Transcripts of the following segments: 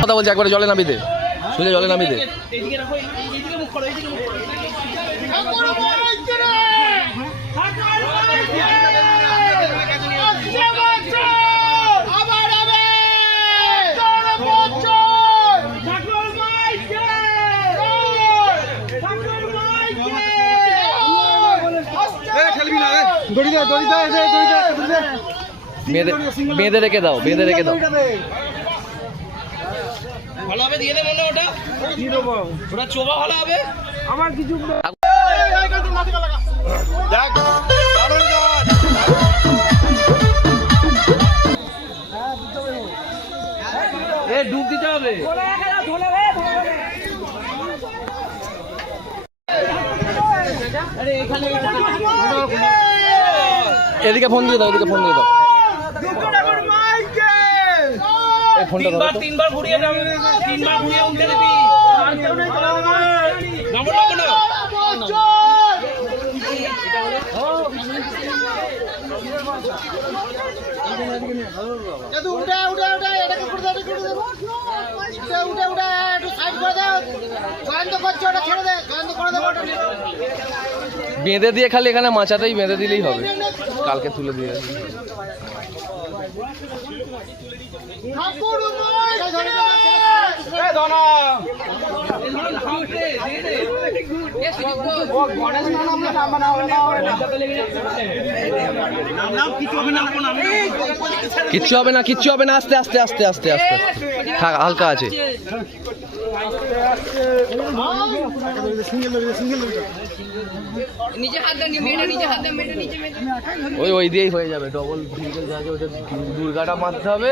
কথা বলছি, একবারে জলে নামিয়ে দে, সোজা জলে নামিয়ে দে। বেঁধে রেখে দাও, বেঁধে রেখে দাও। ভালো হবে, দিয়ে দে মনে ওটা কি দেবো, ওটা চোবা ভালো হবে। আমার কিছু ডুব দিতে হবে। এদিকে ফোন দিয়ে দাও, এদিকে ফোন দিয়ে দাও। তিনবার ঘুরিয়ে যাবে, তিনবার ঘুরিয়ে উঠে দেবি। বেঁধে দিয়ে খালি এখানে মাচাতেই বেঁধে দিলেই হবে, কালকে তুলে দিয়ে কিচ্ছু হবে না, কিচ্ছু হবে না। আস্তে আস্তে আস্তে আস্তে আস্তে থাক, হালকা আছে। ওই দিয়েই হয়ে যাবে। ডবল সিঙ্গেল জাহাজে ওটা দুর্গাটা মারতে হবে,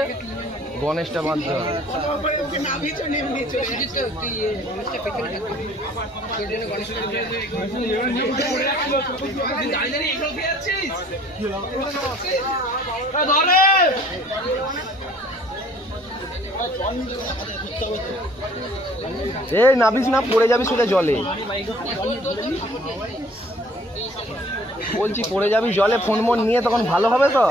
গণেশটা মারতে হবে। এই নাবিস না, পড়ে যাবি সোজা জলে। বলছি পড়ে যাবি জলে, ফোন মন নিয়ে, তখন ভালো হবে তো।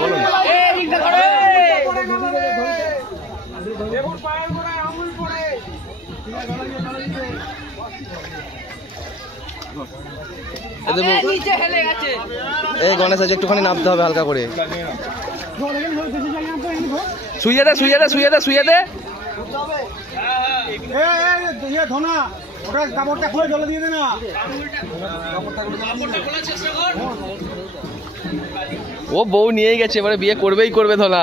বলুন এই গণেশ আছে, একটুখানি নামতে হবে হালকা করে। শুয়ে দে, শুয়ে দে, শুয়ে দে, শুয়ে দে। ও বউ নিয়ে গেছে, এবারে বিয়ে করবেই করবে ধনা।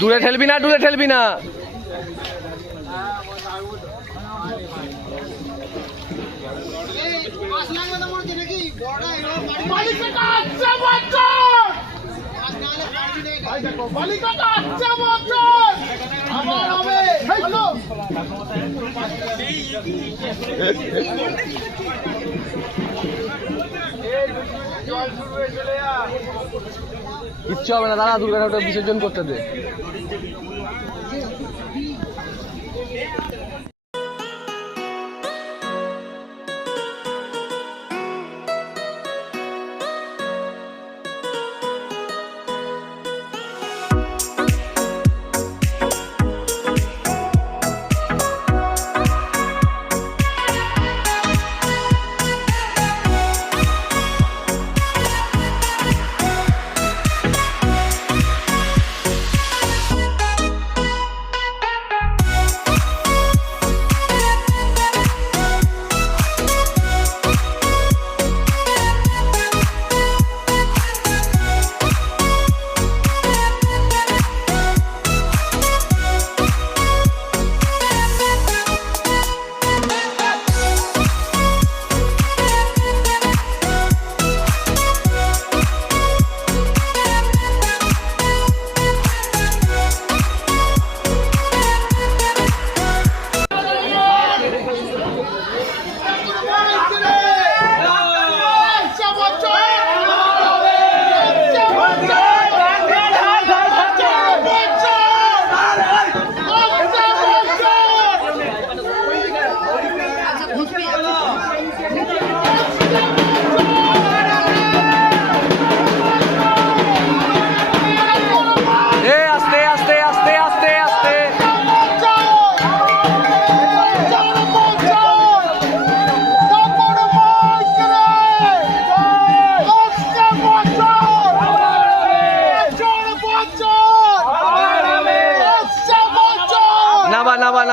দূরে ঠেলবি না, দূরে ঠেলবি না। কিচ্ছু হবে না, দাঁড়া, দুর্গাটা বিসর্জন করতে দে।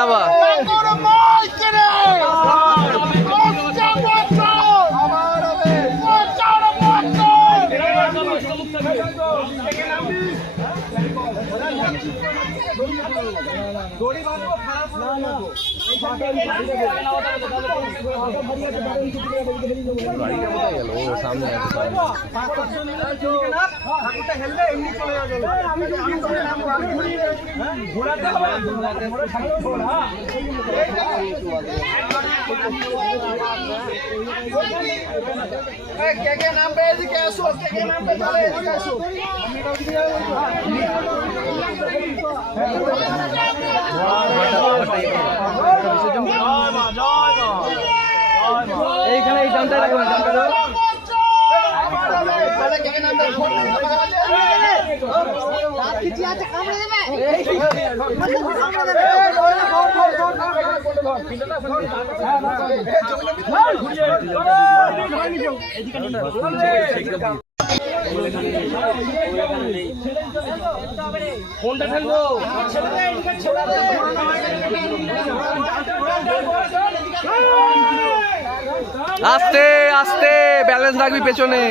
বাবা। সামনে নাম পেয়েছি নাম এইখানে এই জানটা রাখো, জানটা দাও। কোনটা খেলবো? আস্তে আস্তে ব্যালেন্স রাখবি পেছনে।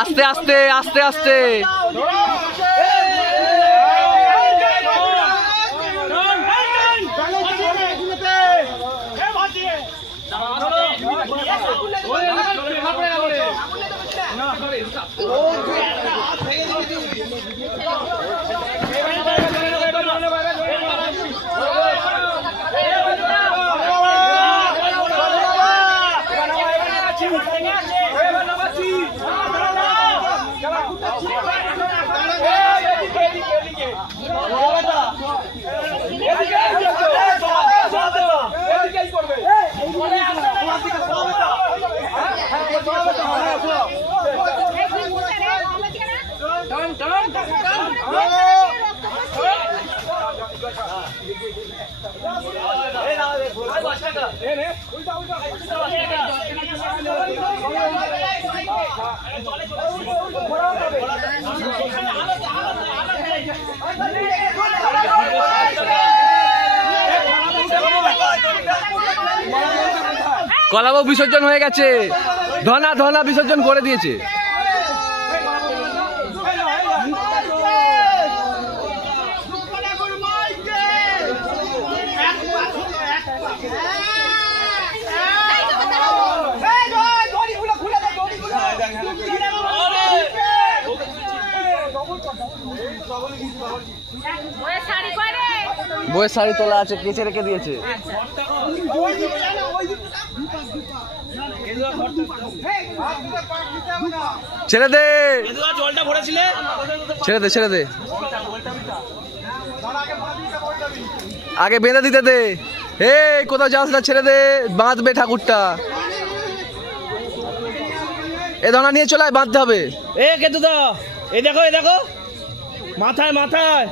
আস্তে আস্তে আস্তে আস্তে কলাবউ বিসর্জন হয়ে গেছে, ধনা ধনা বিসর্জন করে দিয়েছে। বইয়ের শাড়ি তোলা আছে, কেচে রেখে দিয়েছে। ছেড়ে দে, জলটা ভরেছিলে, ছেড়ে দে, ছেড়ে দে, আগে বেঁধে দিতে দে। এই কোথাও যাস না, ছেড়ে দে, বাঁধবে ঠাকুরটা। এ ধনা নিয়ে চলে আয়, বাঁধতে হবে। এ কেতুদা, এই দেখো, এই দেখো, মাথায় মাথায়।